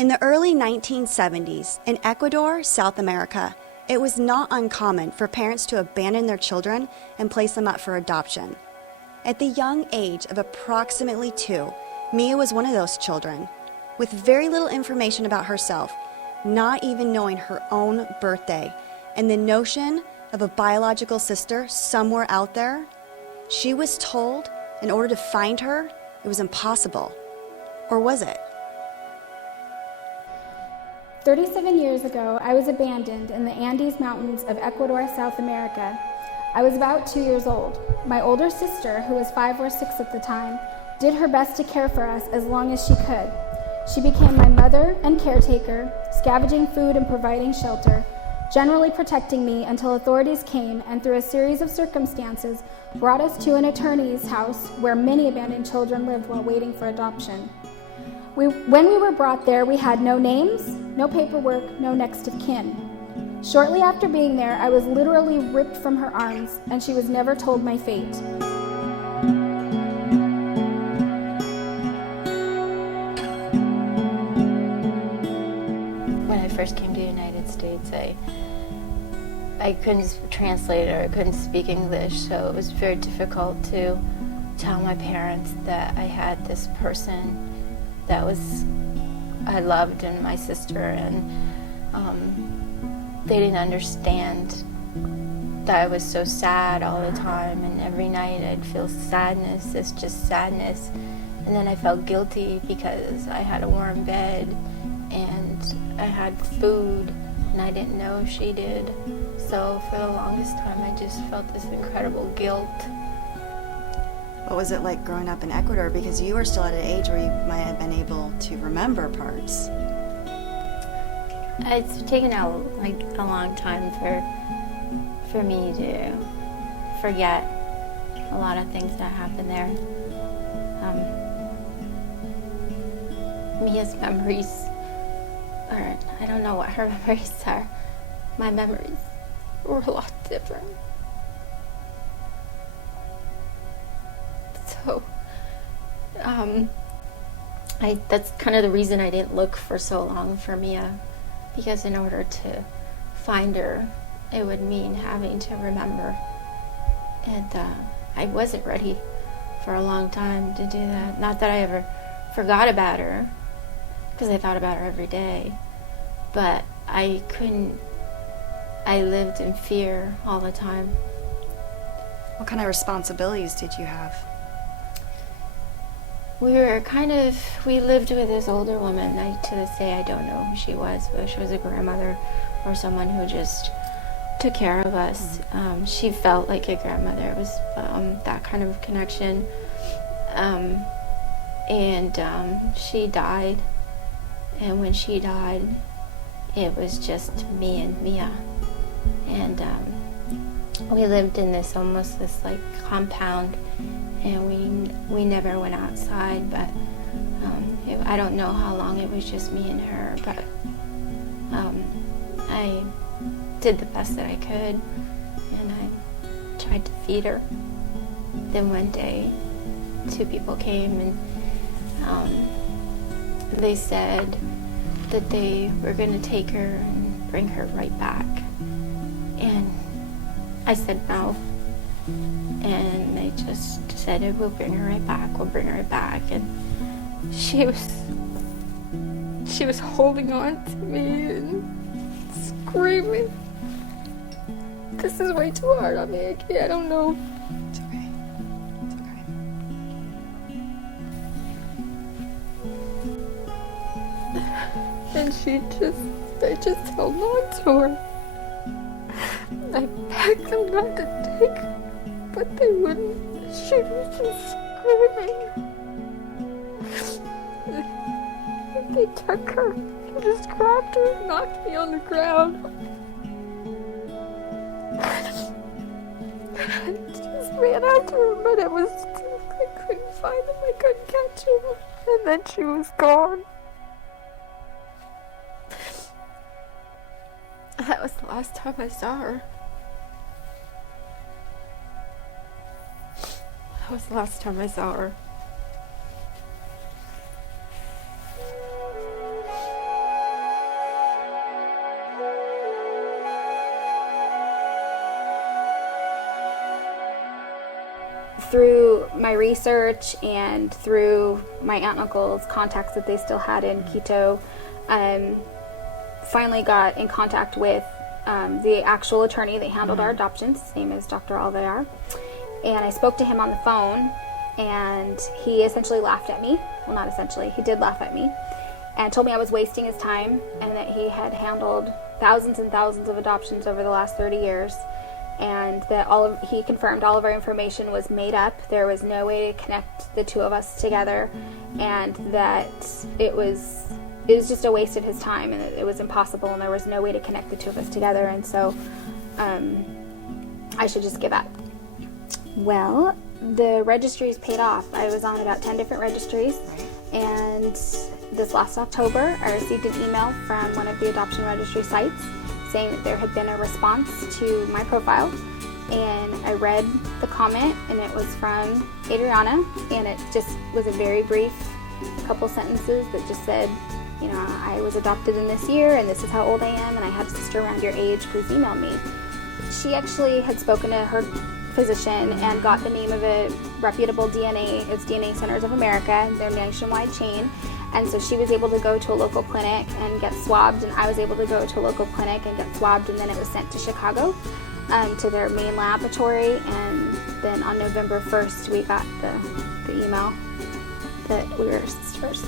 In the early 1970s, in Ecuador, South America, it was not uncommon for parents to abandon their children and place them up for adoption. At the young age of approximately 2, Mia was one of those children. With very little information about herself, not even knowing her own birthday, and the notion of a biological sister somewhere out there, she was told in order to find her, it was impossible. Or was it? 37 years ago, I was abandoned in the Andes Mountains of Ecuador, South America. I was about 2 years old. My older sister, who was 5 or 6 at the time, did her best to care for us as long as she could. She became my mother and caretaker, scavenging food and providing shelter, generally protecting me until authorities came and through a series of circumstances brought us to an attorney's house where many abandoned children lived while waiting for adoption. When we were brought there, we had no names, no paperwork, no next of kin. Shortly after being there, I was literally ripped from her arms, and she was never told my fate. When I first came to the United States, I couldn't translate or I couldn't speak English, so it was very difficult to tell my parents that I had this person that I loved, and my sister, and they didn't understand that I was so sad all the time, and every night I'd feel sadness. It's just sadness, and then I felt guilty because I had a warm bed and I had food and I didn't know she did. So for the longest time I just felt this incredible guilt. What was it like growing up in Ecuador? Because you were still at an age where you might have been able to remember parts. It's taken a long time for me to forget a lot of things that happened there. Mia's memories, or I don't know what her memories are. My memories were a lot different. So, that's kind of the reason I didn't look for so long for Mia, because in order to find her, it would mean having to remember. And I wasn't ready for a long time to do that. Not that I ever forgot about her, because I thought about her every day, but I lived in fear all the time. What kind of responsibilities did you have? We lived with this older woman. To this day, I don't know who she was, but she was a grandmother or someone who just took care of us. She felt like a grandmother. It was that kind of connection. She died. And when she died, it was just me and Mia. And we lived in this compound, and we never went outside, but I don't know how long it was just me and her, but I did the best that I could, and I tried to feed her. Then one day, 2 people came, and they said that they were going to take her and bring her right back. And I said no. And they just said, we'll bring her right back, we'll bring her right back. And she was holding on to me and screaming, "This is way too hard on me, I don't know." It's okay. And I just held on to her. I begged them not to take her, but they wouldn't. She was just screaming. They took her and just grabbed her and knocked me on the ground. I just ran after her, but I couldn't find him, I couldn't catch him. And then she was gone. That was the last time I saw her. That was the last time I saw her. through my research and through my aunt and uncle's contacts that they still had in Quito, finally got in contact with the actual attorney that handled our adoptions. His name is Dr. Alvear. And I spoke to him on the phone, and he essentially laughed at me. Well, not essentially, he did laugh at me, and told me I was wasting his time, and that he had handled thousands and thousands of adoptions over the last 30 years, and that he confirmed all of our information was made up. There was no way to connect the two of us together, and that it was just a waste of his time, and it was impossible, and there was no way to connect the two of us together, and so I should just give up. Well, the registries paid off. I was on about 10 different registries, and this last October I received an email from one of the adoption registry sites saying that there had been a response to my profile, and I read the comment, and it was from Adriana, and it just was a very brief couple sentences that just said, you know, I was adopted in this year, and this is how old I am, and I have a sister around your age, please email me. She actually had spoken to her physician and got the name of a reputable it's DNA Centers of America, their nationwide chain, and so she was able to go to a local clinic and get swabbed, and I was able to go to a local clinic and get swabbed, and then it was sent to Chicago to their main laboratory, and then on November 1st we got the email that we were sisters.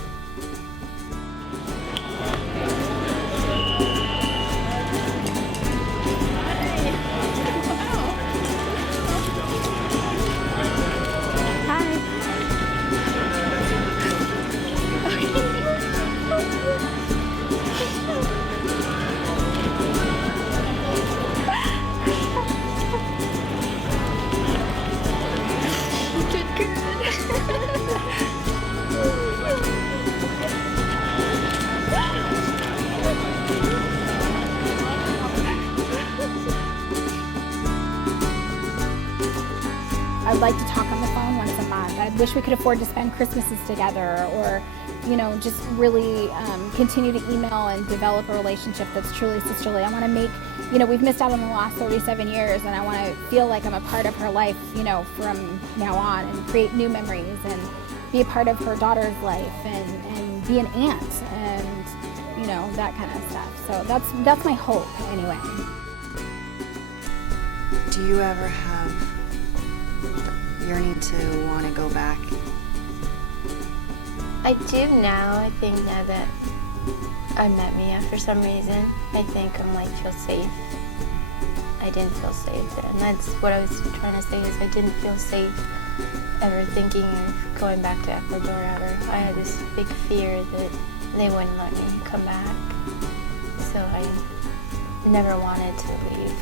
I'd like to talk on the phone once a month. I wish we could afford to spend Christmases together, or, you know, just really continue to email and develop a relationship that's truly sisterly. I want to make, you know, we've missed out on the last 37 years, and I want to feel like I'm a part of her life, you know, from now on, and create new memories and be a part of her daughter's life, and be an aunt, and, you know, that kind of stuff. So that's my hope anyway. Do you ever have yearning to want to go back? I do now. I think now that I met Mia, for some reason, I think I'm like, feel safe. I didn't feel safe there, and that's what I was trying to say, is I didn't feel safe ever thinking of going back to Ecuador ever. I had this big fear that they wouldn't let me come back, so I never wanted to leave.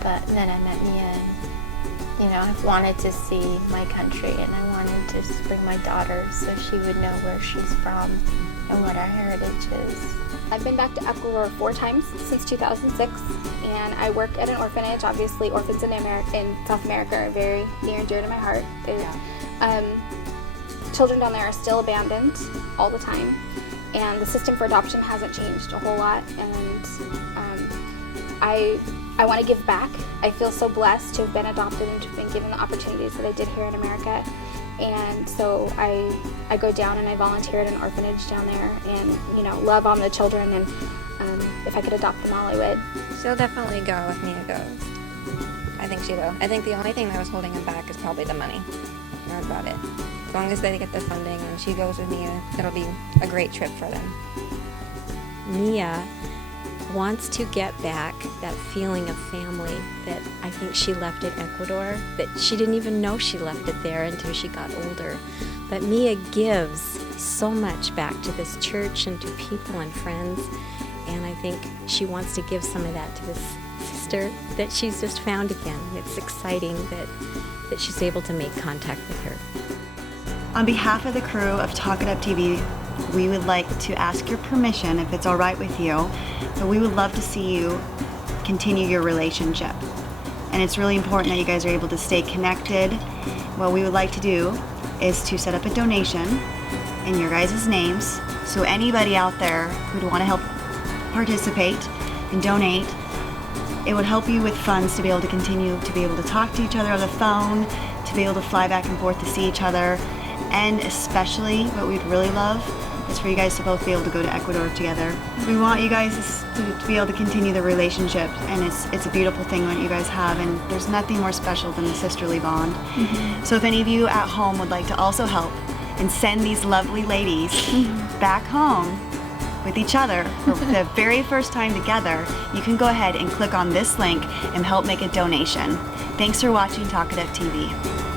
But then I met Mia, and you know, I wanted to see my country, and I wanted to bring my daughter so she would know where she's from and what our heritage is. I've been back to Ecuador 4 times since 2006, and I work at an orphanage. Obviously, orphans in South America are very near and dear to my heart. Children down there are still abandoned all the time, and the system for adoption hasn't changed a whole lot, and I want to give back. I feel so blessed to have been adopted and to have been given the opportunities that I did here in America. And so I go down and I volunteer at an orphanage down there, and, you know, love on the children, and if I could adopt them all, I would. She'll definitely go if Mia goes. I think she will. I think the only thing that was holding him back is probably the money. That's about it. As long as they get the funding and she goes with Mia, it'll be a great trip for them. Mia wants to get back that feeling of family that I think she left at Ecuador, that she didn't even know she left it there until she got older. But Mia gives so much back to this church and to people and friends, and I think she wants to give some of that to this sister that she's just found again. It's exciting that she's able to make contact with her. On behalf of the crew of Talk It Up TV, we would like to ask your permission, if it's all right with you, but we would love to see you continue your relationship. And it's really important that you guys are able to stay connected. What we would like to do is to set up a donation in your guys' names, so anybody out there who'd want to help participate and donate, it would help you with funds to be able to continue to be able to talk to each other on the phone, to be able to fly back and forth to see each other. And especially what we'd really love is for you guys to both be able to go to Ecuador together. We want you guys to be able to continue the relationship, and it's a beautiful thing that you guys have, and there's nothing more special than the sisterly bond. So if any of you at home would like to also help and send these lovely ladies back home with each other for the very first time together, you can go ahead and click on this link and help make a donation. Thanks for watching Talkative TV.